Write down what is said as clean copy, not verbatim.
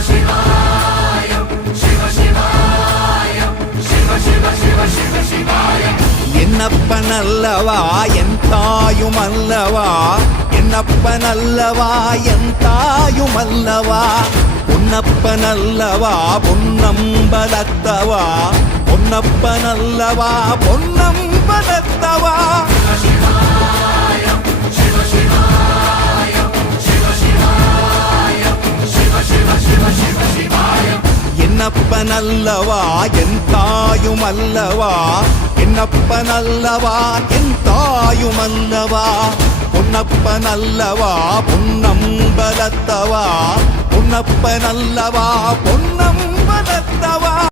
என்னப்பனல்லவா என் தாயுமல்லவா, என்னப்பனல்லவா என் தாயுமல்லவா, பொன்னப்பனல்லவா பொன்னம்பலத்தவா, பொன்னப்பனல்லவா பொன்னம்பலத்தவா. என்னப்பனல்லவா என் தாயுமல்லவா, என்னப்பனல்லவா என் தாயுமல்லவா, பொன்னப்பனல்லவா பொன்னம்பலத்தவா, பொன்னப்பனல்லவா பொன்னம்பலத்தவா.